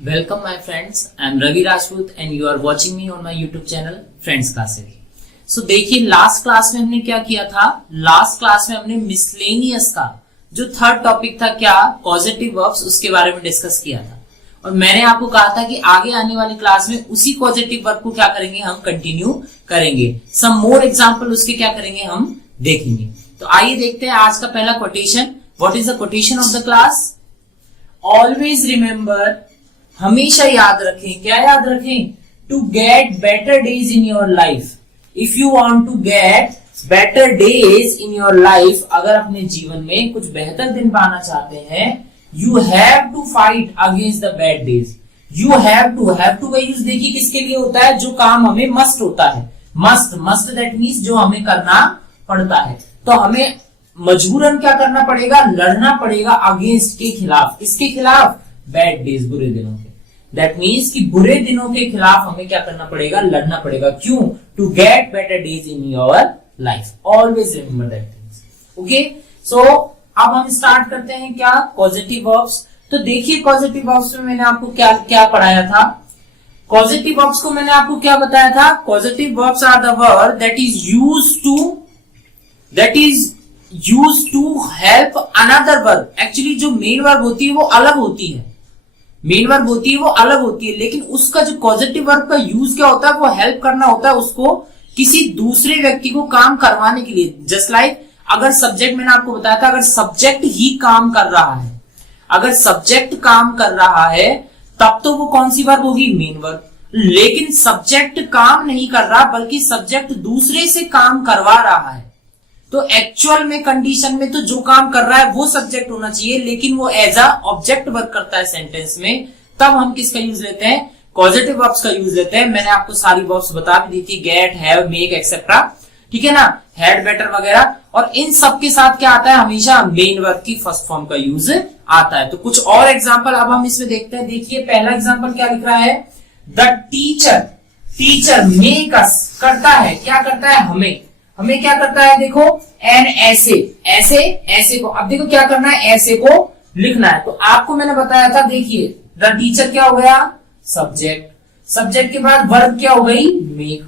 Welcome my friends, I am Ravi Rajput and you are watching me on my YouTube channel Friends Classes। So देखिए last class में हमने क्या किया था। Last class में हमने मिसलेनियस का जो थर्ड टॉपिक था क्या कॉजेटिव वर्ब्स उसके बारे में डिस्कस किया था और मैंने आपको कहा था कि आगे आने वाली क्लास में उसी कॉजेटिव वर्ब को क्या करेंगे हम कंटिन्यू करेंगे। सम मोर एग्जाम्पल उसके क्या करेंगे हम देखेंगे। तो आइए देखते हैं आज का पहला quotation. What is the quotation of the class? Always remember, हमेशा याद रखें। क्या याद रखें? To get better days in your life. If you want to get better days in your life, अगर अपने जीवन में कुछ बेहतर दिन पाना चाहते हैं, you have to fight against the bad days. You have to का यूज देखिए किसके लिए होता है? जो काम हमें मस्ट होता है। मस्ट दैट मीन्स जो हमें करना पड़ता है। तो हमें मजबूरन क्या करना पड़ेगा? लड़ना पड़ेगा अगेंस्ट के खिलाफ। किसके खिलाफ? बैड डेज, बुरे दिनों के। दैट मीन्स कि बुरे दिनों के खिलाफ हमें क्या करना पड़ेगा? लड़ना पड़ेगा। क्यों? To get better days in your life. Always remember that things. Okay, so अब हम स्टार्ट करते हैं क्या पॉजिटिव वर्ब्स। तो देखिए पॉजिटिव वर्ब्स में मैंने आपको क्या क्या पढ़ाया था। पॉजिटिव वर्ब्स को मैंने आपको क्या बताया था? Positive verbs are the verb that is used to help another verb. Actually जो मेन वर्ब होती है वो अलग होती है। मेन वर्ब होती है वो अलग होती है, लेकिन उसका जो पॉजिटिव वर्ब का यूज क्या होता है? वो हेल्प करना होता है उसको किसी दूसरे व्यक्ति को काम करवाने के लिए। जस्ट लाइक अगर सब्जेक्ट, मैंने आपको बताया था, अगर सब्जेक्ट ही काम कर रहा है, अगर सब्जेक्ट काम कर रहा है तब तो वो कौन सी वर्ब होगी? Main verb. लेकिन सब्जेक्ट काम नहीं कर रहा बल्कि सब्जेक्ट दूसरे से काम करवा रहा है, तो एक्चुअल में कंडीशन में तो जो काम कर रहा है वो सब्जेक्ट होना चाहिए, लेकिन वो एज अ ऑब्जेक्ट वर्क करता है सेंटेंस में। तब हम किसका यूज लेते हैं? पॉजिटिव वर्ब्स का यूज लेते हैं। मैंने आपको सारी वर्ब्स बता भी दी थी, गेट, हैव, मेक एक्सेट्रा, ठीक है ना, हैड, बेटर वगैरह। और इन सब के साथ क्या आता है? हमेशा मेन वर्ब की फर्स्ट फॉर्म का यूज आता है। तो कुछ और एग्जाम्पल अब हम इसमें देखते हैं। देखिए पहला एग्जाम्पल क्या लिख रहा है? द टीचर मेक अस, करता है, क्या करता है? हमें क्या करता है? देखो एन ऐसे को, अब देखो क्या करना है? ऐसे को लिखना है। तो आपको मैंने बताया था, देखिए द टीचर क्या हो गया? सब्जेक्ट के बाद वर्ब क्या हो गई? मेक।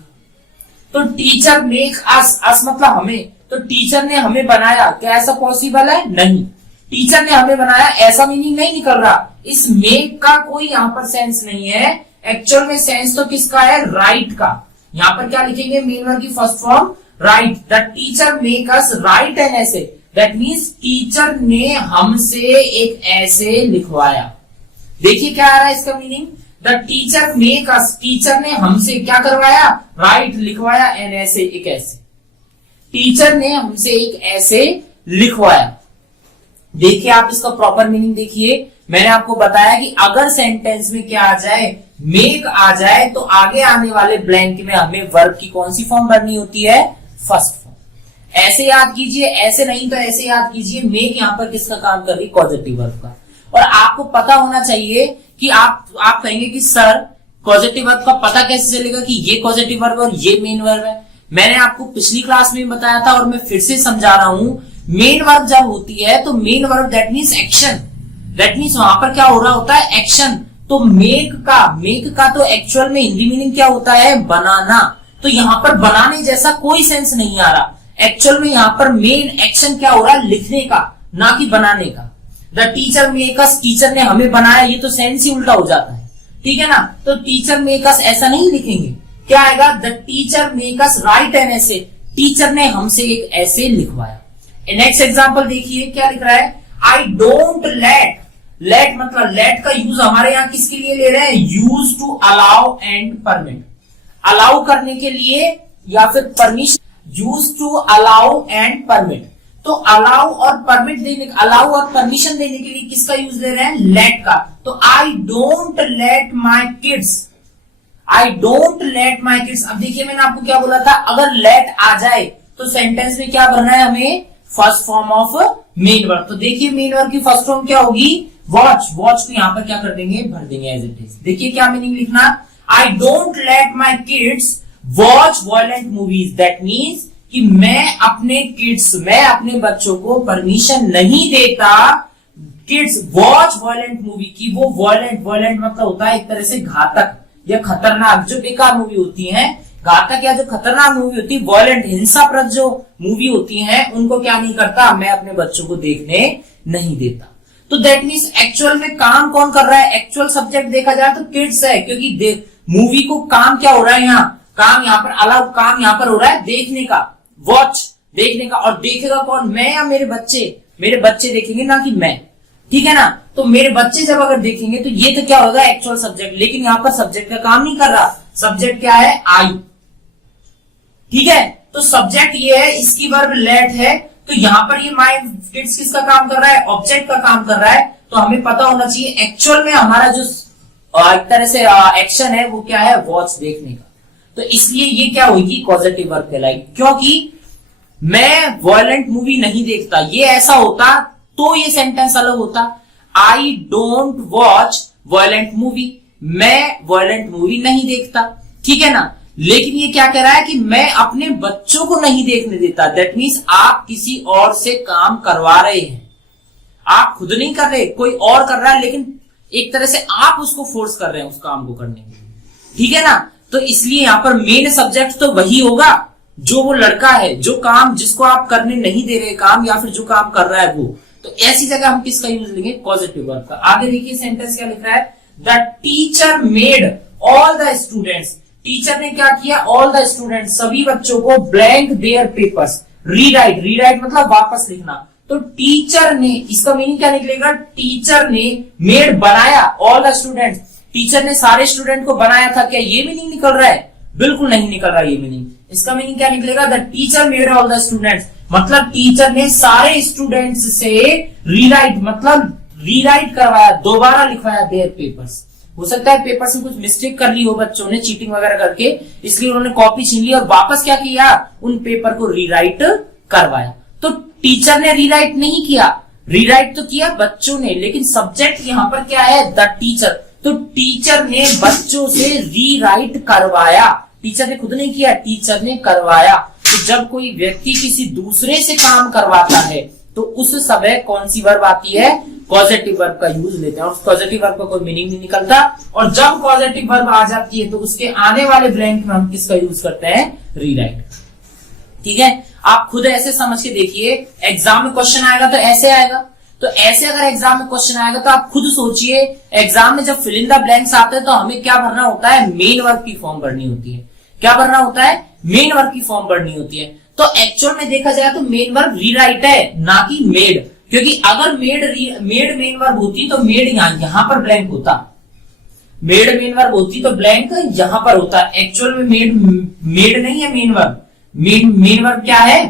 तो टीचर मेक अस मतलब हमें, तो टीचर ने हमें बनाया। क्या ऐसा पॉसिबल है? नहीं। टीचर ने हमें बनाया ऐसा मीनिंग नहीं निकल रहा। इस मेक का कोई यहाँ पर सेंस नहीं है। एक्चुअल में सेंस तो किसका है? राइट का। यहाँ पर क्या लिखेंगे? मेन वर्ब की first form right. The teacher make us write an essay. That means teacher ने हमसे एक ऐसे लिखवाया। देखिए क्या आ रहा है इसका meaning? The teacher make us, teacher ने हमसे क्या करवाया? राइट, लिखवाया एन ऐसे, एक ऐसे। टीचर ने हमसे एक ऐसे लिखवाया। देखिए आप इसका प्रॉपर मीनिंग देखिए। मैंने आपको बताया कि अगर सेंटेंस में क्या आ जाए? मेक आ जाए, तो आगे आने वाले ब्लैंक में हमें वर्ब की कौन सी फॉर्म भरनी होती है? First form. ऐसे याद कीजिए, ऐसे नहीं तो ऐसे याद कीजिए। मेक यहाँ पर किसका काम कर रही? पॉजिटिव वर्ब का। और आपको पता होना चाहिए कि आप कहेंगे कि सर पॉजिटिव वर्ब का पता कैसे चलेगा कि ये पॉजिटिव वर्ब और ये मेन वर्ब है? मैंने आपको पिछली क्लास में बताया था और मैं फिर से समझा रहा हूं। मेन वर्ब जब होती है तो main verb that means action. That means वहां पर क्या हो रहा होता है? एक्शन। तो मेक का तो एक्चुअल में हिंदी मीनिंग क्या होता है? बनाना। तो यहाँ पर बनाने जैसा कोई सेंस नहीं आ रहा। एक्चुअल में यहाँ पर मेन एक्शन क्या हो रहा है? लिखने का, ना कि बनाने का। The teacher make us, teacher ने हमें बनाया, ये तो सेंस ही उल्टा हो जाता है, ठीक है ना। तो टीचर मेक अस ऐसा नहीं लिखेंगे। क्या आएगा? The teacher make us write an essay, teacher ने हमसे एक ऐसे लिखवाया। नेक्स्ट एग्जाम्पल देखिए क्या लिख रहा है? आई डोंट लेट मतलब लेट का यूज हमारे यहाँ किसके लिए ले रहे हैं? Use to allow and permit. Allow करने के लिए या फिर permission, use to allow and permit. तो अलाउ और परमिशन देने के लिए किसका यूज ले रहे हैं? लेट का। तो आई डोंट लेट माई किड्स। अब देखिए मैंने आपको क्या बोला था? अगर लेट आ जाए तो सेंटेंस में क्या भरना है हमें? First form of main verb. तो देखिए मेन वर्ब की फर्स्ट फॉर्म क्या होगी? वॉच को यहाँ पर क्या कर देंगे? भर देंगे एज इट इज। देखिए क्या मीनिंग लिखना? आई don't let my kids watch violent movies. That means कि मैं अपने बच्चों को परमिशन नहीं देता किड्स वॉच वॉयलेंट मूवी की वो वॉयलेंट मतलब होता है एक तरह से घातक या खतरनाक, जो बेकार मूवी होती है, घातक या जो खतरनाक मूवी होती है, वॉयलेंट हिंसाप्रद जो मूवी होती है, उनको क्या नहीं करता, मैं अपने बच्चों को देखने नहीं देता। तो दैट मीन्स एक्चुअल में काम कौन कर रहा है, एक्चुअल सब्जेक्ट देखा जाए तो किड्स है, क्योंकि मूवी को काम क्या हो रहा है, यहाँ काम यहाँ पर अलग काम यहाँ पर हो रहा है देखने का, वॉच देखने का। और देखेगा कौन, मैं या मेरे बच्चे? मेरे बच्चे देखेंगे ना कि मैं, ठीक है ना। तो मेरे बच्चे जब अगर देखेंगे तो ये तो क्या होगा, एक्चुअल सब्जेक्ट। लेकिन यहाँ पर सब्जेक्ट का काम नहीं कर रहा, सब्जेक्ट क्या है, आई, ठीक है। तो सब्जेक्ट ये है, इसकी वर्ब लेट है, तो यहाँ पर ये माय किड्स किसका काम कर रहा है, ऑब्जेक्ट का काम कर रहा है। तो हमें पता होना चाहिए एक्चुअल में हमारा जो एक तरह से एक्शन है वो क्या है, वॉच देखने का। तो इसलिए ये क्या होगी, पॉजिटिव वर्ब कहलाएगी। क्योंकि मैं वॉयलेंट मूवी नहीं देखता, ये ऐसा होता तो ये सेंटेंस अलग होता, I don't watch violent movie, मैं वॉयलेंट मूवी नहीं देखता, ठीक है ना। लेकिन ये क्या कह रहा है कि मैं अपने बच्चों को नहीं देखने देता। दैट मीन्स आप किसी और से काम करवा रहे हैं, आप खुद नहीं कर रहे, कोई और कर रहा है, लेकिन एक तरह से आप उसको फोर्स कर रहे हैं उस काम को करने के लिए, ठीक है ना। तो इसलिए यहां पर मेन सब्जेक्ट तो वही होगा जो वो लड़का है, जो काम जिसको आप करने नहीं दे रहे काम, या फिर जो काम कर रहा है वो। तो ऐसी जगह हम किसका यूज लेंगे, पॉजिटिव वर्ब का। आगे देखिए सेंटेंस क्या लिख रहा है, the teacher made all the students, teacher ने क्या किया, ऑल द स्टूडेंट्स सभी बच्चों को ब्लैंक देयर पेपर्स, रीराइट मतलब वापस लिखना। तो टीचर ने, इसका मीनिंग क्या निकलेगा, टीचर ने मेड बनाया ऑल द स्टूडेंट्स, टीचर ने सारे स्टूडेंट को बनाया था, क्या ये मीनिंग निकल रहा है, बिल्कुल नहीं निकल रहा ये मीनिंग। इसका मीनिंग क्या निकलेगा, the teacher made all the students, मतलब टीचर ने सारे स्टूडेंट्स से रीराइट मतलब रीराइट करवाया, दोबारा लिखवाया देयर पेपर्स। हो सकता है पेपर्स में कुछ मिस्टेक कर ली हो बच्चों ने, चीटिंग वगैरह करके, इसलिए उन्होंने कॉपी छीन ली और वापस क्या किया, उन पेपर को रीराइट करवाया। तो टीचर ने रीराइट नहीं किया, रीराइट तो किया बच्चों ने, लेकिन सब्जेक्ट यहां पर क्या है, द टीचर। तो टीचर ने बच्चों से रीराइट करवाया, टीचर ने खुद नहीं किया, टीचर ने करवाया। तो जब कोई व्यक्ति किसी दूसरे से काम करवाता है तो उस समय कौन सी वर्ब आती है, पॉजिटिव वर्ब का यूज लेते हैं। और पॉजिटिव वर्ब का कोई मीनिंग नहीं निकलता, और जब पॉजिटिव वर्ब आ जाती है तो उसके आने वाले ब्लैंक में हम किसका यूज करते हैं, रीराइट, ठीक है। आप खुद ऐसे समझ के देखिए, एग्जाम में क्वेश्चन आएगा तो ऐसे आएगा। तो ऐसे अगर एग्जाम में क्वेश्चन आएगा तो आप खुद सोचिए, एग्जाम में जब फिल इन द ब्लैंक्स आते हैं तो हमें क्या भरना होता है, मेन वर्ब की फॉर्म भरनी होती है। क्या भरना होता है, मेन वर्ब की फॉर्म भरनी होती है। तो एक्चुअल में देखा जाए तो मेन वर्ब रीराइट है, ना कि मेड, क्योंकि अगर मेड मेन वर्ब होती तो मेड यहां पर ब्लैंक होता, मेड मेन वर्ब होती तो ब्लैंक यहां पर होता। एक्चुअल में मेड नहीं है मेन वर्ब, मेन वर्ब क्या है,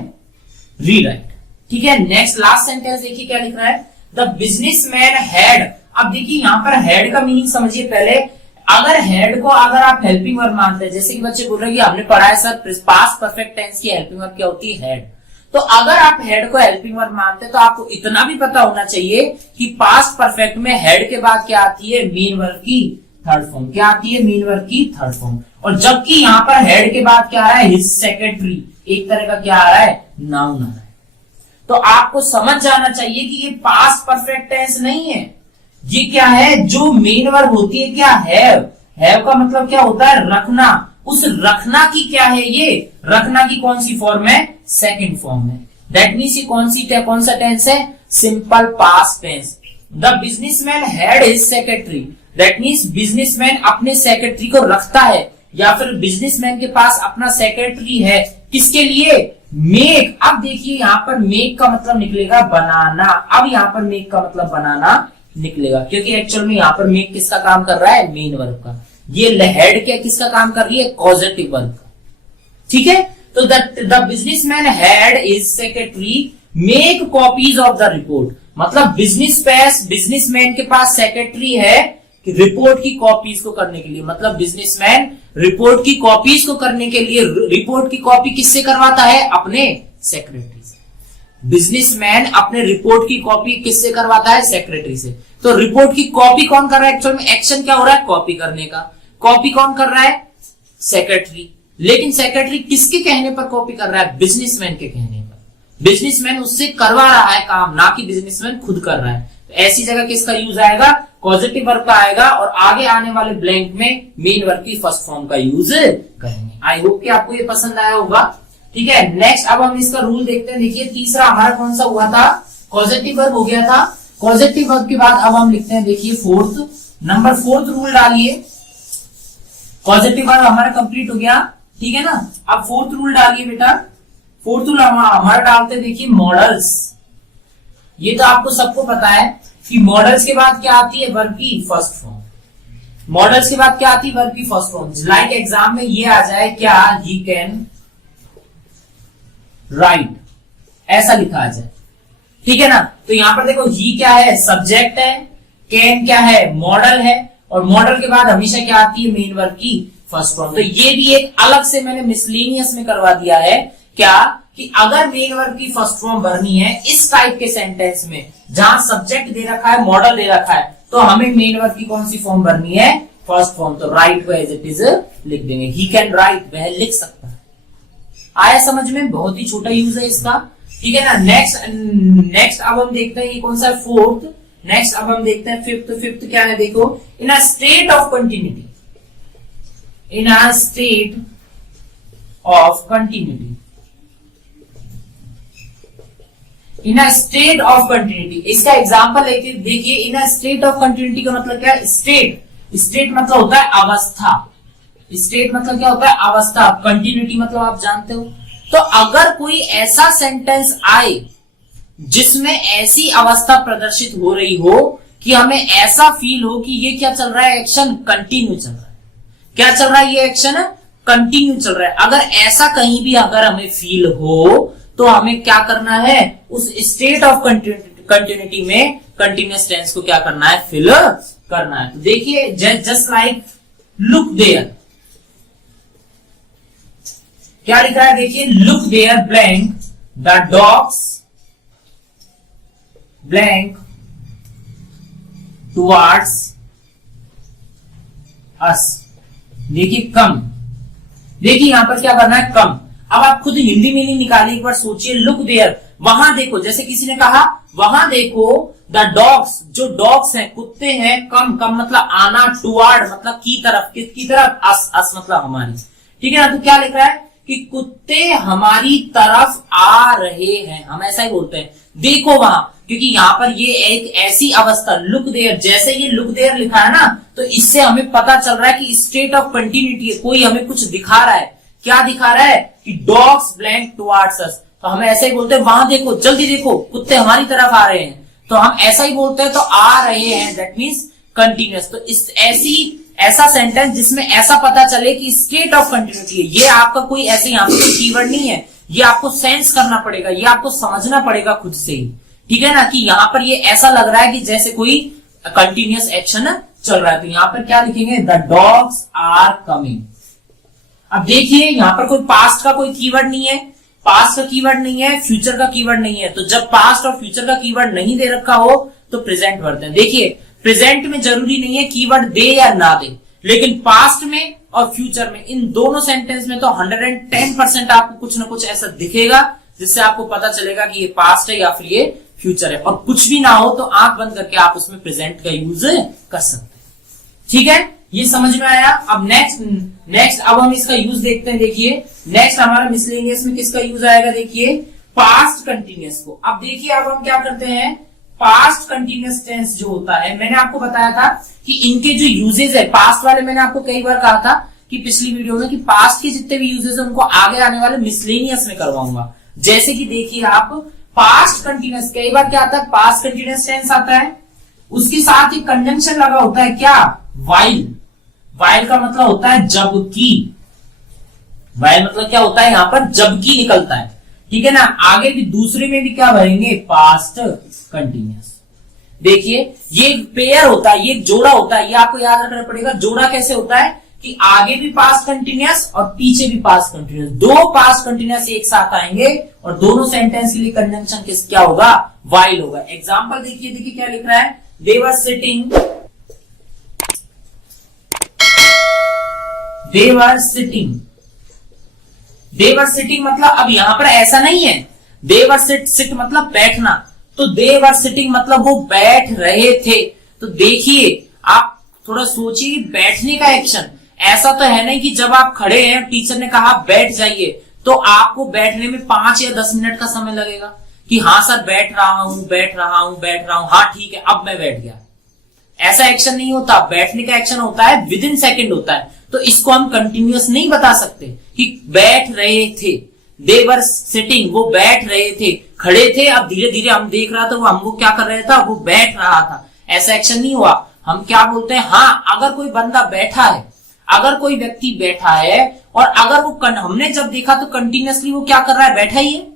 रीराइट, ठीक है। नेक्स्ट लास्ट सेंटेंस देखिए क्या लिख रहा है, द बिजनेसमैन हैड। अब देखिए यहां पर हैड का मीनिंग समझिए पहले। अगर हेड को अगर आप हेल्पिंग वर्ब मानते हैं, जैसे कि बच्चे बोल रहे हैं कि हमने पढ़ा है सर पास्ट परफेक्ट टेंस की हेल्पिंग वर्ब क्या होती है, हेड। तो अगर आप हेड को हेल्पिंग वर्ब मानते हैं तो आपको इतना भी पता होना चाहिए कि पास्ट परफेक्ट में हेड के बाद क्या आती है, मेन वर्ब की थर्ड फॉर्म। क्या आती है, मेन वर्ब की थर्ड फॉर्म। और जबकि यहाँ पर हेड के बाद क्या आ रहा है, हिज सेक्रेटरी, एक तरह का क्या आ रहा है, नाउन आ रहा है। तो आपको समझ जाना चाहिए कि ये पास्ट परफेक्ट टेंस नहीं है, ये क्या है, जो मेन वर्ब होती है क्या, हैव का मतलब क्या होता है, रखना। उस रखना की क्या है, ये रखना की कौन सी फॉर्म है, सेकंड फॉर्म है। दैट मीन्स ये कौन सा टेंस है, simple past tense. The businessman had his secretary, that means businessman अपने सेक्रेटरी को रखता है, या फिर बिजनेसमैन के पास अपना सेक्रेटरी है, किसके लिए, मेक। अब देखिए यहाँ पर मेक का मतलब निकलेगा बनाना। अब यहाँ पर मेक का मतलब बनाना निकलेगा, क्योंकि एक्चुअल में यहाँ पर मेक किसका काम कर रहा है, मेन वर्ब का। ये हेड क्या किसका काम कर रही है, पॉजिटिव वर्ब का, ठीक है। तो the businessman had his secretary make copies of the report, मतलब बिजनेसमैन के पास सेक्रेटरी है कि रिपोर्ट की कॉपीज को करने के लिए, मतलब बिजनेसमैन रिपोर्ट की कॉपीज को करने के लिए रिपोर्ट की कॉपी किससे करवाता है, अपने सेक्रेटरी से। बिजनेसमैन अपने रिपोर्ट की कॉपी किससे करवाता है, सेक्रेटरी से। तो रिपोर्ट की कॉपी कौन कर रहा है, एक्चुअल में एक्शन क्या हो रहा है, कॉपी करने का। कॉपी कौन कर रहा है, सेक्रेटरी। लेकिन सेक्रेटरी किसके कहने पर कॉपी कर रहा है, बिजनेसमैन के कहने पर। बिजनेसमैन उससे करवा रहा है काम, ना कि बिजनेसमैन खुद कर रहा है। ऐसी जगह किसका यूज आएगा, कॉजेटिव वर्ब का आएगा, और आगे आने वाले ब्लैंक में मेन वर्ब की फर्स्ट फॉर्म का यूज करेंगे। आई होप कि आपको ये पसंद आया होगा। ठीक है, नेक्स्ट अब हम इसका रूल देखते हैं। देखिए तीसरा हमारा कौन सा हुआ था, कॉजेटिव वर्ब हो गया था। पॉजिटिव वर्ब के बाद अब हम लिखते हैं, देखिए फोर्थ रूल डालिए। पॉजिटिव वर्ब हमारा कंप्लीट हो गया, ठीक है ना। अब फोर्थ रूल डालिए बेटा। फोर्थ रूल हमारा डालते हैं, देखिए मॉडल्स। ये तो आपको सबको पता है कि मॉडल्स के बाद क्या आती है, वर्ब की फर्स्ट फॉर्म। मॉडल्स के बाद क्या आती है, वर्ब की फर्स्ट फॉर्म। लाइक एग्जाम में ये आ जाए क्या, ही कैन राइट, ऐसा लिखा आ जाए, ठीक है ना। तो यहां पर देखो ही क्या है, सब्जेक्ट है, कैन क्या है, मॉडल है, और मॉडल के बाद हमेशा क्या आती है, मेन वर्ब की फर्स्ट फॉर्म। तो ये भी एक अलग से मैंने मिसलेनियस में करवा दिया है क्या, कि अगर मेन वर्ब की फर्स्ट फॉर्म भरनी है इस टाइप के सेंटेंस में जहां सब्जेक्ट दे रखा है, मॉडल दे रखा है, तो हमें मेन वर्ब की कौन सी फॉर्म भरनी है, फर्स्ट फॉर्म। तो राइट को एज इट इज लिख देंगे, ही कैन राइट, वह लिख सकता है। आया समझ में, बहुत ही छोटा यूज है इसका, ठीक है ना। नेक्स्ट अब हम देखते हैं, ये कौन सा है, फोर्थ। नेक्स्ट अब हम देखते हैं फिफ्थ क्या है, देखो, in a state of continuity, in a state of continuity, in a state of continuity. इसका एग्जांपल लेके देखिए, in a state of continuity का मतलब क्या है, स्टेट मतलब होता है अवस्था। स्टेट मतलब क्या होता है, अवस्था। कंटिन्यूटी मतलब आप जानते हो। तो अगर कोई ऐसा सेंटेंस आए जिसमें ऐसी अवस्था प्रदर्शित हो रही हो कि हमें ऐसा फील हो कि ये क्या चल रहा है, एक्शन कंटिन्यू चल रहा है। क्या चल रहा है, ये एक्शन कंटिन्यू चल रहा है। अगर ऐसा कहीं भी अगर हमें फील हो तो हमें क्या करना है, उस स्टेट ऑफ कंटिन्यूटी में कंटिन्यूअस टेंस को क्या करना है, फिल करना है। तो देखिए जस्ट लाइक लुक देयर, क्या लिखा है, देखिए look there blank the dogs blank towards us. देखिए कम, देखिए यहां पर क्या करना है, कम। अब आप खुद हिंदी में नहीं निकालिए, एक बार सोचिए, लुक देयर, वहां देखो। जैसे किसी ने कहा वहां देखो, द डॉग्स, जो डॉग्स हैं, कुत्ते हैं, कम मतलब आना, टुवार्ड मतलब की तरफ, किसकी तरफ, अस मतलब हमारी, ठीक है ना। तो क्या लिख रहा है कि कुत्ते हमारी तरफ आ रहे हैं, हम ऐसा ही बोलते हैं, देखो वहां, क्योंकि यहां पर ये एक ऐसी अवस्था, लुक देयर, जैसे ये लुक देयर लिखा है ना, तो इससे हमें पता चल रहा है कि स्टेट ऑफ कंटिन्यूटी है, कोई हमें कुछ दिखा रहा है। क्या दिखा रहा है कि डॉग्स ब्लैंक टुवार्ड्स अस, तो हम ऐसे ही बोलते हैं, वहां देखो, जल्दी देखो, कुत्ते हमारी तरफ आ रहे हैं, तो हम ऐसा ही बोलते हैं। तो आ रहे हैं दैट मीन्स कंटिन्यूअस। तो इस ऐसा सेंटेंस जिसमें ऐसा पता चले कि स्टेट ऑफ कंटिन्यूटी है, ये आपका कोई ऐसे यहाँ पे कोई कीवर्ड नहीं है, ये आपको सेंस करना पड़ेगा, ये आपको समझना पड़ेगा खुद से ही, ठीक है ना, कि यहां पर ये ऐसा लग रहा है कि जैसे कोई कंटिन्यूअस एक्शन चल रहा है। तो यहां पर क्या लिखेंगे, द डॉग्स आर कमिंग। अब देखिए यहां पर कोई पास्ट का कोई कीवर्ड नहीं है, पास्ट का कीवर्ड नहीं है, फ्यूचर का कीवर्ड नहीं है। तो जब पास्ट और फ्यूचर का कीवर्ड नहीं दे रखा हो तो प्रेजेंट भरते हैं। देखिए प्रेजेंट में जरूरी नहीं है कीवर्ड दे या ना दे, लेकिन पास्ट में और फ्यूचर में, इन दोनों सेंटेंस में तो 110% आपको कुछ ना कुछ ऐसा दिखेगा जिससे आपको पता चलेगा कि ये पास्ट है या फिर ये फ्यूचर है। और कुछ भी ना हो तो आंख बंद करके आप उसमें प्रेजेंट का यूज कर सकते हैं, ठीक है, ये समझ में आया। अब नेक्स्ट अब हम इसका यूज देखते हैं। देखिए नेक्स्ट हमारा मिसलेनियस में किसका यूज आएगा, देखिए पास्ट कंटिन्यूअस को। अब देखिए अब हम क्या करते हैं, पास्ट कंटिन्यूअस टेंस जो होता है, मैंने आपको बताया था कि इनके जो यूजेस है, पास्ट वाले मैंने आपको कई बार कहा था कि पिछली वीडियो में, कि पास्ट के जितने भी यूजेस है उनको आगे आने वाले मिसलेनियस में करवाऊंगा। जैसे कि देखिए आप पास्ट कंटिन्यूअस, कई बार क्या आता है, पास्ट कंटिन्यूअस टेंस आता है, उसके साथ एक कंजंक्शन लगा होता है, क्या, वाइल। वाइल का मतलब होता है जबकि, वाइल मतलब क्या होता है, यहां पर जबकि निकलता है, ठीक है ना। आगे भी दूसरे में भी क्या भरेंगे, पास्ट कंटिन्यूअस। देखिए ये एक पेयर होता है, ये एक जोड़ा होता है, ये आपको याद रखना पड़ेगा। जोड़ा कैसे होता है कि आगे भी पास्ट कंटिन्यूअस और पीछे भी पास्ट कंटिन्यूअस, दो पास्ट कंटिन्यूअस एक साथ आएंगे और दोनों सेंटेंस के लिए कंजंक्शन क्या होगा, वाइल होगा। एग्जांपल देखिए क्या लिख रहा है, they were sitting, they were sitting, they were sitting मतलब अब यहां पर ऐसा नहीं है, दे वर सिट मतलब बैठना, तो दे वर सिटिंग मतलब वो बैठ रहे थे। तो देखिए आप थोड़ा सोचिए, बैठने का एक्शन, ऐसा तो है नहीं कि जब आप खड़े हैं टीचर ने कहा बैठ जाइए तो आपको बैठने में 5 या 10 मिनट का समय लगेगा कि हाँ सर बैठ रहा हूं बैठ रहा हूं बैठ रहा हूं, हाँ ठीक है अब मैं बैठ गया। ऐसा एक्शन नहीं होता। बैठने का एक्शन होता है विद इन सेकेंड होता है। तो इसको हम कंटिन्यूअस नहीं बता सकते कि बैठ रहे थे, दे वर सिटिंग, वो बैठ रहे थे, खड़े थे, अब धीरे धीरे हम देख रहा था वो हमको क्या कर रहा था, वो बैठ रहा था। ऐसा एक्शन नहीं हुआ। हम क्या बोलते हैं, हाँ अगर कोई बंदा बैठा है, अगर कोई व्यक्ति बैठा है और अगर वो हमने जब देखा तो कंटिन्यूअसली वो क्या कर रहा है, बैठा ही है।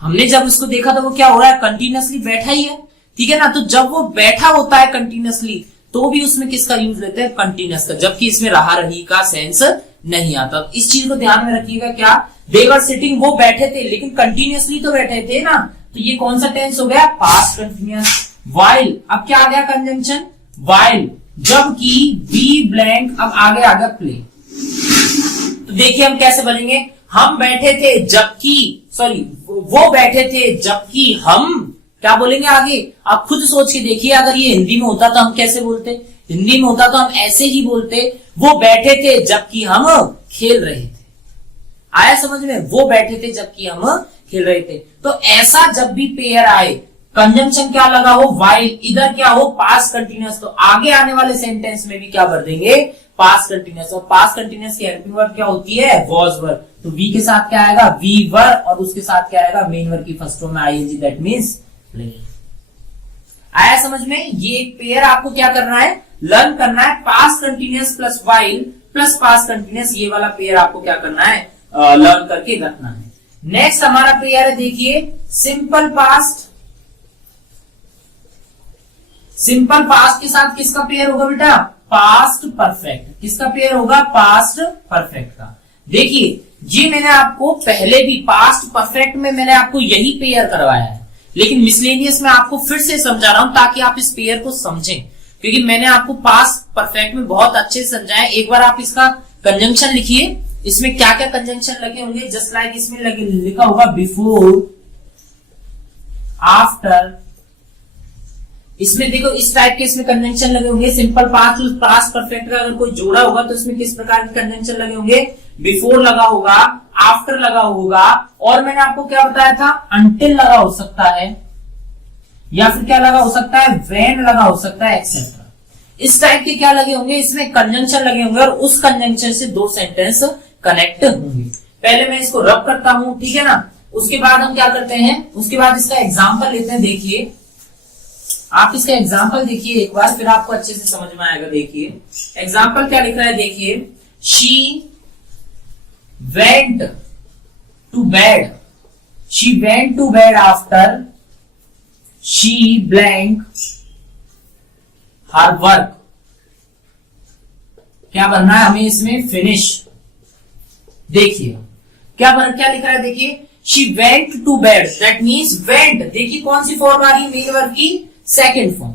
हमने जब उसको देखा तो वो क्या हो रहा है, कंटिन्यूअसली बैठा ही है, ठीक है ना। तो जब वो बैठा होता है कंटिन्यूअसली तो भी उसमें किसका यूज लेते हैं, कंटिन्यूअस का, जबकि इसमें रहा रही का सेंस नहीं आता। इस चीज को ध्यान में रखिएगा। क्या, दे वर सिटिंग, वो बैठे थे लेकिन कंटिन्यूअसली तो बैठे थे ना, तो ये कौन सा टेंस हो गया, पास्ट कंटिन्यूअस। वाइल, अब क्या आ गया कंजंक्शन, वाइल, जबकि बी ब्लैंक, अब आगे आ गया प्ले। तो देखिए हम कैसे बनेंगे, हम बैठे थे जबकि, सॉरी वो बैठे थे जबकि हम, क्या बोलेंगे आगे, आप खुद सोच के देखिए। अगर ये हिंदी में होता तो हम कैसे बोलते, हिंदी में होता तो हम ऐसे ही बोलते, वो बैठे थे जबकि हम खेल रहे थे। आया समझ में, वो बैठे थे जबकि हम खेल रहे थे। तो ऐसा जब भी पेयर आए, कंजंक्शन क्या लगा हो, वाइल, इधर क्या हो, पास्ट कंटिन्यूअस, तो आगे आने वाले सेंटेंस में भी क्या भर देंगे, पास्ट कंटिन्यूअस। और पास्ट कंटिन्यूअस की हेल्पिंग वर्ब क्या होती है, वॉज वर्ब। तो वी के साथ क्या आएगा, वी वर, और उसके साथ क्या आएगा, मेन वर्ब की फर्स्ट फॉर्म में आईएनजी, दैट मींस प्ले। आया समझ में। ये एक पेयर आपको क्या करना है, लर्न करना है, past continuous plus while plus past continuous, ये वाला पेयर आपको क्या करना है, लर्न करके रखना है। नेक्स्ट हमारा पेयर है, देखिए सिंपल पास्ट। सिंपल पास्ट के साथ किसका पेयर होगा बेटा, पास्ट परफेक्ट। किसका पेयर होगा, पास्ट परफेक्ट का। देखिए ये मैंने आपको पहले भी पास्ट परफेक्ट में मैंने आपको यही पेयर करवाया है, लेकिन मिसलेनियस में आपको फिर से समझा रहा हूं ताकि आप इस पेयर को समझें, क्योंकि मैंने आपको पास्ट परफेक्ट में बहुत अच्छे से समझाया। एक बार आप इसका कंजंक्शन लिखिए, इसमें क्या क्या कंजंक्शन लगे होंगे, जस्ट लाइक इसमें लिखा होगा बिफोर, आफ्टर, इसमें देखो इस टाइप के इसमें कंजंक्शन लगे होंगे। सिंपल पास्ट पास्ट परफेक्ट का अगर कोई जोड़ा होगा तो इसमें किस प्रकार के कंजंक्शन लगे होंगे, बिफोर लगा होगा, आफ्टर लगा होगा, और मैंने आपको क्या बताया था, अंटिल लगा हो सकता है, या फिर क्या लगा हो सकता है, व्हेन लगा हो सकता है, एक्सेट्रा। इस टाइप के क्या लगे होंगे, इसमें कंजंक्शन लगे होंगे, और उस कंजंक्शन से दो सेंटेंस कनेक्ट होंगे। पहले मैं इसको रब करता हूं, ठीक है ना, उसके बाद हम क्या करते हैं, उसके बाद इसका एग्जाम्पल लेते हैं। देखिए आप इसका एग्जाम्पल देखिए एक बार, फिर आपको अच्छे से समझ में आएगा। देखिए एग्जाम्पल क्या लिख रहा है, देखिए she went to bed, she went to bed after she blank her work. क्या बनना है हमें इसमें, फिनिश। देखिए क्या लिख रहा है, देखिए she went to bed, that means went, देखिए कौन सी फॉर्म आ रही है, मेन वर्ब की सेकेंड फॉर्म।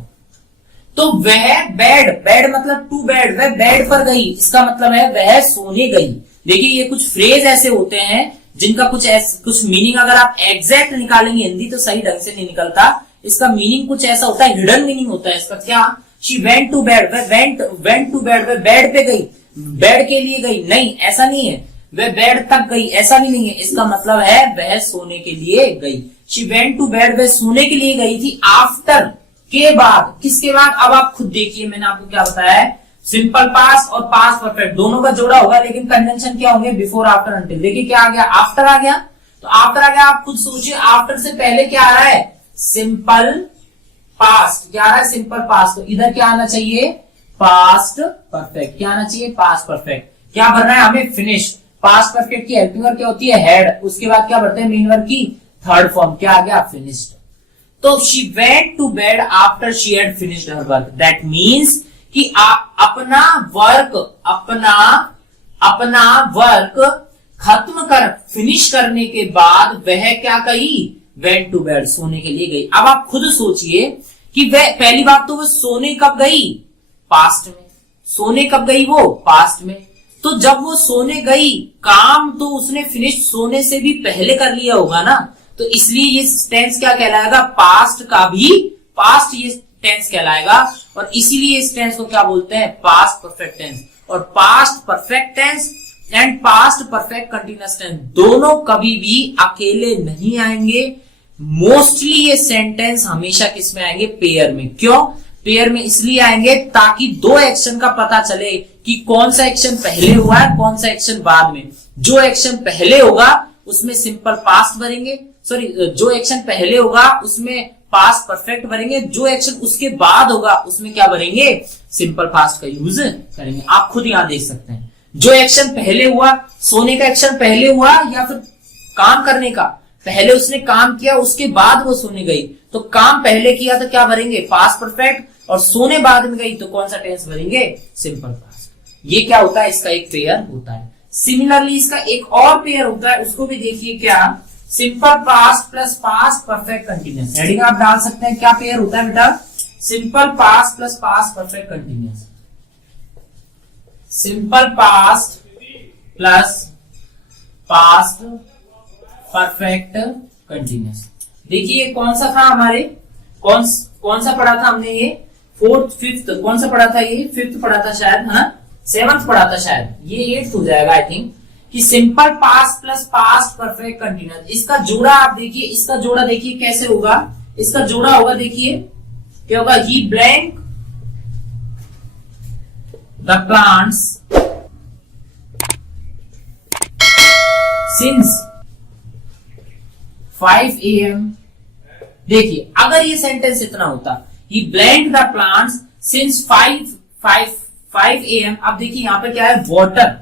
तो वह बेड, बेड मतलब टू बेड, वह बेड पर गई, इसका मतलब है वह सोने गई। देखिए ये कुछ फ्रेज ऐसे होते हैं जिनका कुछ मीनिंग अगर आप एग्जैक्ट निकालेंगे, हिंदी तो सही ढंग से नहीं निकलता, इसका मीनिंग कुछ ऐसा होता है, हिडन मीनिंग होता है इसका। क्या, शी वेंट टू बेड, वह वेंट टू बेड, वह बेड पे गई, बेड के लिए गई, नहीं ऐसा नहीं है, वह बेड तक गई, ऐसा भी नहीं है। इसका मतलब है वह सोने के लिए गई। शी वेंट टू बेड, वह सोने के लिए गई थी, आफ्टर के बाद, किसके बाद, अब आप खुद देखिए मैंने आपको क्या बताया है, सिंपल पास्ट और पास्ट परफेक्ट दोनों का जोड़ा होगा, लेकिन कंजंक्शन क्या होंगे, बिफोर आफ्टर अंटिल। देखिए क्या आ गया, आफ्टर आ गया, तो आफ्टर आ गया, आप खुद सोचिए आफ्टर से पहले क्या आ रहा है, सिंपल पास्ट, क्या आ रहा है, सिंपल पास्ट। तो इधर क्या आना चाहिए, पास्ट परफेक्ट, क्या आना चाहिए, पास्ट परफेक्ट। क्या भरना है हमें, फिनिश। पास्ट परफेक्ट की हेल्पिंग वर्ब क्या होती है, हैड, उसके बाद क्या भरते हैं, मेन वर्ब की थर्ड फॉर्म, क्या आ गया, फिनिश्ड। तो she went to bed after she had finished her work, that means कि अपना वर्क खत्म कर, फिनिश करने के बाद वह क्या कही, वेंट टू बेड, सोने के लिए गई। अब आप खुद सोचिए कि वह, पहली बात तो वो सोने कब गई, पास्ट में, सोने कब गई वो, पास्ट में। तो जब वो सोने गई, काम तो उसने फिनिश सोने से भी पहले कर लिया होगा ना, तो इसलिए ये टेंस क्या कहलाएगा, पास्ट का भी पास्ट ये टेंस कहलाएगा, और इसीलिए इस टेंस को क्या बोलते हैं, पास्ट परफेक्ट टेंस। और past perfect tense and past perfect continuous tense दोनों कभी भी अकेले नहीं आएंगे। मोस्टली ये सेंटेंस हमेशा किस में आएंगे, पेयर में। क्यों पेयर में, इसलिए आएंगे ताकि दो एक्शन का पता चले कि कौन सा एक्शन पहले हुआ है, कौन सा एक्शन बाद में। जो एक्शन पहले होगा उसमें सिंपल पास्ट भरेंगे, सॉरी जो एक्शन पहले होगा उसमें पास्ट परफेक्ट भरेंगे, जो एक्शन उसके बाद होगा उसमें क्या भरेंगे, सिंपल पास्ट का यूज करेंगे। आप खुद यहां देख सकते हैं, जो एक्शन पहले हुआ, सोने का एक्शन पहले हुआ या फिर काम करने का, पहले उसने काम किया उसके बाद वो सोने गई, तो काम पहले किया तो क्या भरेंगे, पास्ट परफेक्ट, और सोने बाद में गई तो कौन सा टेंस भरेंगे, सिंपल पास्ट। ये क्या होता है, इसका एक पेयर होता है। सिमिलरली इसका एक और पेयर होता है, उसको भी देखिए, क्या, simple past plus past perfect continuous. Heading आप डाल सकते हैं, क्या पेयर होता है बेटा, simple past plus past perfect continuous. Simple past plus past perfect continuous. देखिए कौन सा था हमारे, कौन सा पढ़ा था हमने, ये फोर्थ फिफ्थ, कौन सा पढ़ा था, ये फिफ्थ पढ़ा था शायद, है ना, सेवंथ पढ़ा था शायद, ये एट्थ हो जाएगा आई थिंक, कि simple past plus past perfect continuous. इसका जोड़ा आप देखिए, इसका जोड़ा देखिए कैसे होगा, इसका जोड़ा होगा, देखिए क्या होगा, he blank the plants since 5 AM। देखिए अगर ये सेंटेंस इतना होता, he blank the plants since 5 AM। अब देखिए यहां पर क्या है, वाटर।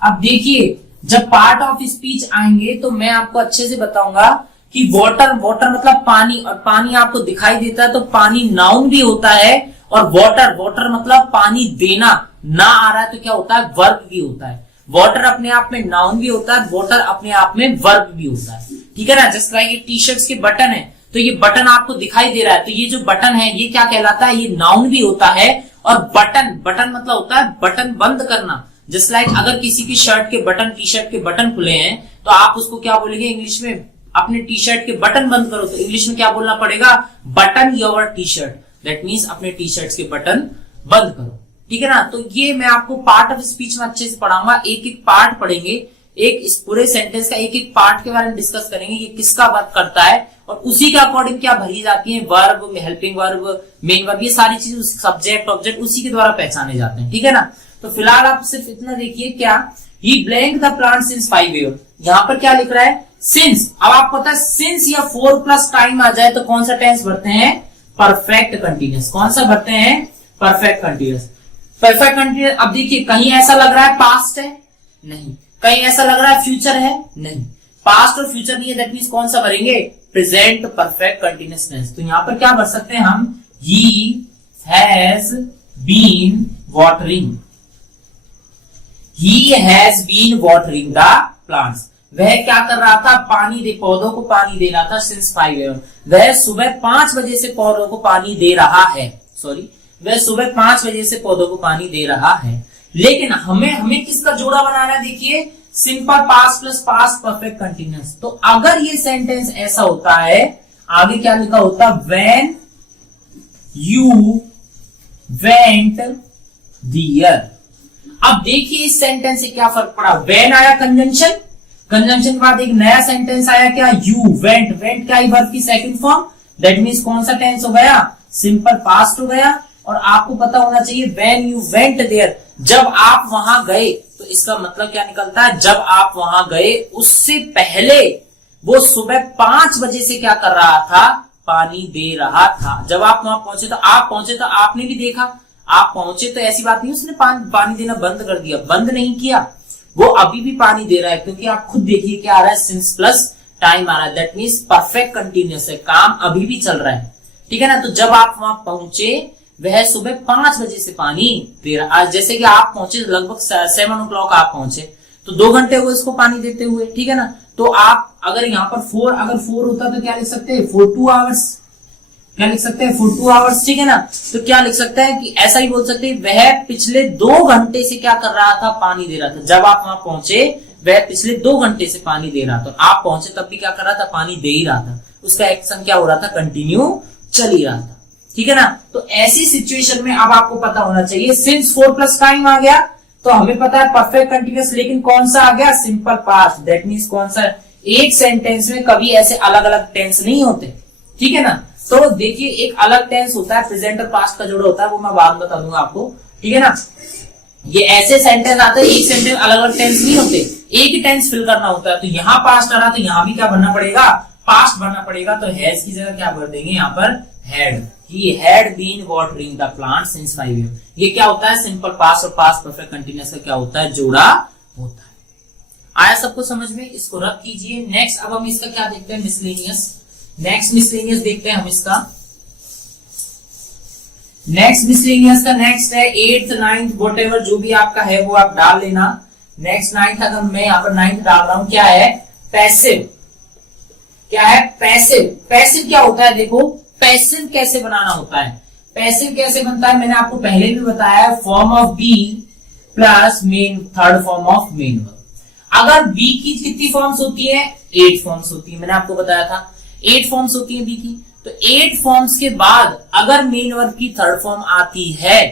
अब देखिए जब पार्ट ऑफ स्पीच आएंगे तो मैं आपको अच्छे से बताऊंगा कि वाटर, वाटर मतलब पानी, और पानी आपको दिखाई देता है तो पानी नाउन भी होता है, और वाटर, वाटर मतलब पानी देना, ना आ रहा है तो क्या होता है, वर्ब भी होता है। वाटर अपने आप में नाउन भी होता है, वाटर अपने आप में वर्ब भी होता है, ठीक है ना। जस्ट लाइक ये टी शर्ट्स के बटन है, तो ये बटन आपको दिखाई दे रहा है, तो ये जो बटन है ये क्या कहलाता है, ये नाउन भी होता है, और बटन, बटन मतलब होता है बटन बंद करना। जस्ट लाइक अगर किसी की शर्ट के बटन, टी शर्ट के बटन खुले हैं तो आप उसको क्या बोलेंगे इंग्लिश में, अपने टी शर्ट के बटन बंद करो, तो इंग्लिश में क्या बोलना पड़ेगा, button your T shirt, that means अपने टी शर्ट के बटन बंद करो, ठीक है ना। तो ये मैं आपको पार्ट ऑफ स्पीच में अच्छे से पढ़ाऊंगा, एक एक पार्ट पढ़ेंगे, एक इस पूरे सेंटेंस का एक एक पार्ट के बारे में डिस्कस करेंगे, ये किसका वर्क करता है, और उसी के अकॉर्डिंग क्या भरी जाती है, verb, helping verb, main verb, ये सारी चीजें सब्जेक्ट ऑब्जेक्ट उसी के द्वारा पहचाने जाते हैं, ठीक है ना। तो फिलहाल आप सिर्फ इतना देखिए, क्या, he blank the plant since 5 AM। यहां पर क्या लिख रहा है, सिंस। अब आपको पता है सिंस या 4 प्लस टाइम आ जाए तो कौन सा टेंस भरते हैं, परफेक्ट कंटिन्यूअस। कौन सा भरते हैं, परफेक्ट कंटिन्यूअस। Perfect continuous. अब देखिए कहीं ऐसा लग रहा है पास्ट है, नहीं, कहीं ऐसा लग रहा है फ्यूचर है, नहीं, पास्ट और फ्यूचर नहीं है, दैट मींस कौन सा भरेंगे, प्रेजेंट परफेक्ट कंटिन्यूअस टेंस। तो यहां पर क्या भर सकते हैं हम, he has been watering, he has been watering the plants. वह क्या कर रहा था, पानी दे, पौधों को पानी दे रहा था, सिंस 5 AM। वह सुबह 5 बजे से पौधों को पानी दे रहा है, सॉरी, वह सुबह 5 बजे से पौधों को पानी दे रहा है। लेकिन हमें किसका जोड़ा बनाना है, देखिए simple past plus past perfect continuous. तो अगर ये सेंटेंस ऐसा होता है, आगे क्या लिखा होता, व्हेन यू वेंट देयर। अब देखिए इस सेंटेंस से क्या फर्क पड़ा, व्हेन आया कंजंक्शन, कंजंक्शन के बाद एक नया सेंटेंस आया क्या, यू वेंट, वेंट क्या है, वर्ब की सेकंड फॉर्म, दैट मींस कौन सा टेंस हो गया, सिंपल पास्ट हो गया। और आपको पता होना चाहिए व्हेन यू वेंट देयर, जब आप वहां गए, तो इसका मतलब क्या निकलता है, जब आप वहां गए उससे पहले वो सुबह 5 बजे से क्या कर रहा था, पानी दे रहा था। जब आप वहां पहुंचे तो आपने भी देखा, आप पहुंचे तो ऐसी बात नहीं उसने पानी देना बंद कर दिया, बंद नहीं किया, वो अभी भी पानी दे रहा है, क्योंकि आप खुद देखिए क्या आ रहा है, सिंस प्लस टाइम आ रहा है, दैट मींस परफेक्ट कंटिन्यूअस है, काम अभी भी चल रहा है, ठीक है ना। तो जब आप वहां पहुंचे, वह सुबह 5 बजे से पानी दे रहा, जैसे कि आप पहुंचे लगभग 7 o'clock आप पहुंचे, तो 2 घंटे हुए इसको पानी देते हुए, ठीक है ना। तो आप अगर यहाँ पर 4 होता तो क्या लिख सकते हैं, 4 2 hours, क्या लिख सकते हैं, 4 2 hours, ठीक है ना। तो क्या लिख सकते हैं कि ऐसा ही बोल सकते हैं, वह पिछले 2 घंटे से क्या कर रहा था, पानी दे रहा था। जब आप वहां पहुंचे वह पिछले 2 घंटे से पानी दे रहा था, आप पहुंचे तब भी क्या कर रहा था, पानी दे ही रहा था, उसका एक्शन क्या हो रहा था, कंटिन्यू चल ही रहा था। ठीक है ना। तो ऐसी सिचुएशन में अब आपको पता होना चाहिए, सिंस 4 प्लस टाइम आ गया तो हमें पता है परफेक्ट कंटिन्यूअस, लेकिन कौन सा आ गया, सिंपल पास्ट। दैट मीन्स कौन सा, एक सेंटेंस में कभी ऐसे अलग अलग टेंस नहीं होते। ठीक है ना। तो देखिए एक अलग टेंस होता है, प्रेजेंट और पास्ट का जोड़ा होता है, वो मैं बाद में बता दूंगा आपको। ठीक है ना। ये ऐसे सेंटेंस आते हैं, एक सेंटेंस अलग अलग टेंस नहीं होते, एक ही टेंस फिल करना होता है। तो यहाँ पास्ट आ रहा तो यहाँ भी क्या भरना पड़ेगा, पास्ट भरना पड़ेगा। तो हैज की जगह क्या भर देंगे यहाँ पर, had. He had been watering the plant since 5 years। ये क्या होता है, सिंपल पास्ट और पास्ट परफेक्ट कंटिन्यूअस का क्या होता है, जोड़ा होता है। आया सबको समझ में, इसको रख कीजिए। नेक्स्ट अब हम इसका क्या देखते हैं, मिसलेनियस। नेक्स्ट मिसलेनियस देखते हैं हम इसका। नेक्स्ट मिसलेनियस का नेक्स्ट है 8th 9th व्हाटएवर जो भी आपका है वो आप डाल लेना। नेक्स्ट 9th, अगर मैं यहाँ पर 9th डाल रहा हूं, क्या है, पैसिव। क्या है, पैसिव। पैसिव क्या होता है, देखो पैसिव कैसे बनाना होता है, पैसिव कैसे बनता है, मैंने आपको पहले भी बताया, form of be plus main, third form of main verb. अगर बी की कितनी फॉर्म्स होती है, 8 फॉर्म्स होती है, मैंने आपको बताया था 8 फॉर्म्स होती है बी की। तो 8 फॉर्म्स के बाद अगर मेन वर्ब की थर्ड फॉर्म आती है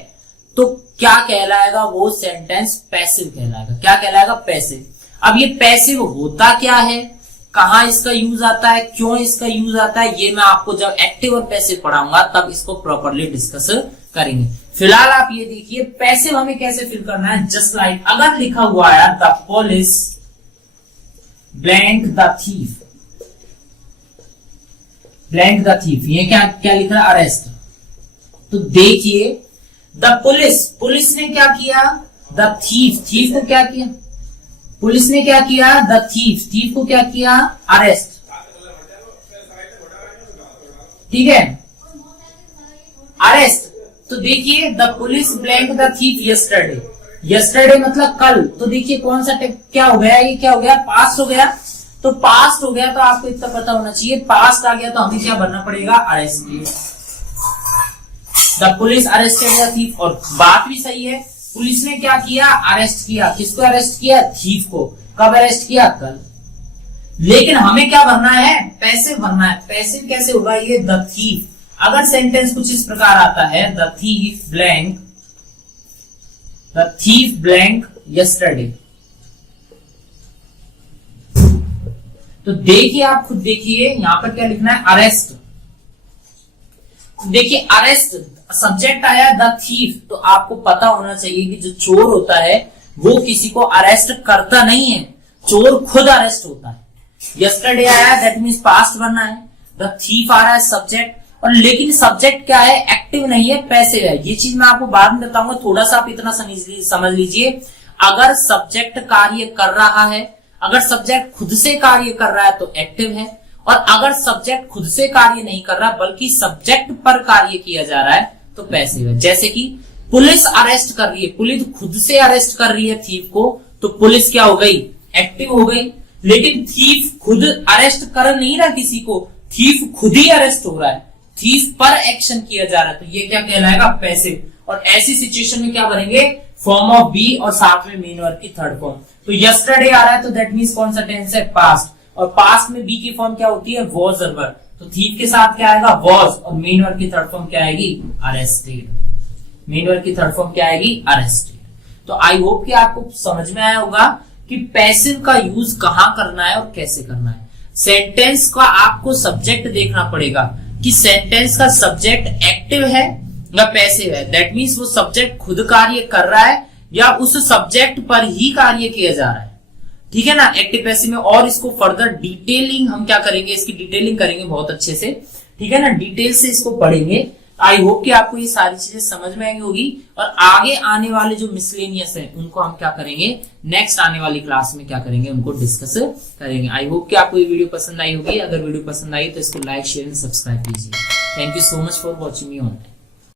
तो क्या कहलाएगा, वो सेंटेंस पैसिव कहलाएगा। क्या कहलाएगा, पैसिव। अब ये पैसिव होता क्या है, कहां इसका यूज आता है, क्यों इसका यूज आता है, ये मैं आपको जब एक्टिव और पैसिव पढ़ाऊंगा तब इसको प्रॉपर्ली डिस्कस करेंगे। फिलहाल आप ये देखिए पैसिव हमें कैसे फिल करना है, जस्ट लाइक अगर लिखा हुआ है the police blank the thief, blank the thief, ये क्या क्या लिख रहा है, अरेस्ट। तो देखिए द पुलिस, पुलिस ने क्या किया, द थीफ, थीफ को क्या किया, पुलिस ने क्या किया, द थीफ, थीफ को क्या किया, अरेस्ट। ठीक है, अरेस्ट। तो देखिए the police blank the thief yesterday, yesterday मतलब कल। तो देखिए कौन सा क्या हो गया, ये क्या हो गया, पास्ट हो गया। तो पास्ट हो गया तो आपको इतना पता होना चाहिए, पास्ट आ गया तो हमें क्या भरना पड़ेगा, arrested. The police arrested the thief. और बात भी सही है, पुलिस ने क्या किया, अरेस्ट किया। किसको अरेस्ट किया, थीफ को। कब अरेस्ट किया, कल। लेकिन हमें क्या भरना है, पैसिव भरना है। पैसिव कैसे होगा, ये द थीफ। अगर सेंटेंस कुछ इस प्रकार आता है, the thief blank, the thief blank yesterday, तो देखिए आप खुद देखिए यहां पर क्या लिखना है, अरेस्ट। देखिए अरेस्ट, सब्जेक्ट आया द थीफ, तो आपको पता होना चाहिए कि जो चोर होता है वो किसी को अरेस्ट करता नहीं है, चोर खुद अरेस्ट होता है। यस्टरडे आया दैट मींस पास्ट बनना है, द थीफ आ रहा है सब्जेक्ट, और लेकिन सब्जेक्ट क्या है, एक्टिव नहीं है, पैसिव है। ये चीज मैं आपको बाद में बताऊंगा, थोड़ा सा आप इतना समझ लीजिए। अगर सब्जेक्ट कार्य कर रहा है, अगर सब्जेक्ट खुद से कार्य कर रहा है तो एक्टिव है, और अगर सब्जेक्ट खुद से कार्य नहीं कर रहा बल्कि सब्जेक्ट पर कार्य किया जा रहा है तो पैसिव है। जैसे कि पुलिस अरेस्ट कर रही है, पुलिस खुद से अरेस्ट कर रही है थीफ को, तो पुलिस क्या हो गई, एक्टिव हो गई। लेकिन थीफ खुद अरेस्ट कर नहीं रहा किसी को, थीफ खुद ही अरेस्ट हो रहा है, थीफ पर एक्शन किया जा रहा है, तो ये क्या कहलाएगा, पैसिव। और ऐसी सिचुएशन में क्या बनेंगे, फॉर्म ऑफ बी और साथ में मेन वर्ब की थर्ड फॉर्म। तो यस्टरडे आ रहा है तो दैट मींस कौन सा टेंस है, पास्ट, और पास्ट में बी की फॉर्म क्या होती है, वॉज और वर। तो थीफ के साथ क्या आएगा, वॉज, और मेन वर्ब की थर्ड फॉर्म क्या आएगी, अरेस्टेड। मेन वर्ब की थर्ड फॉर्म क्या आएगी, अरेस्टेड। तो आई होप कि आपको समझ में आया होगा कि पैसिव का यूज कहां करना है और कैसे करना है। सेंटेंस का आपको सब्जेक्ट देखना पड़ेगा कि सेंटेंस का सब्जेक्ट एक्टिव है या पैसिव है। दैट मीन्स वो सब्जेक्ट खुद कार्य कर रहा है या उस सब्जेक्ट पर ही कार्य किया जा रहा है। ठीक है ना, एक्टिव पैसिव में। और इसको फर्दर डिटेलिंग हम क्या करेंगे, इसकी डिटेलिंग करेंगे बहुत अच्छे से। ठीक है ना, डिटेल से इसको पढ़ेंगे। आई होप कि आपको ये सारी चीजें समझ में आई होगी, और आगे आने वाले जो मिसलेनियस है उनको हम क्या करेंगे, नेक्स्ट आने वाली क्लास में क्या करेंगे, उनको डिस्कस करेंगे। आई होप कि आपको ये वीडियो पसंद आई होगी। अगर वीडियो पसंद आई तो इसको लाइक, शेयर एंड सब्सक्राइब कीजिए। Thank you so much for watching me online.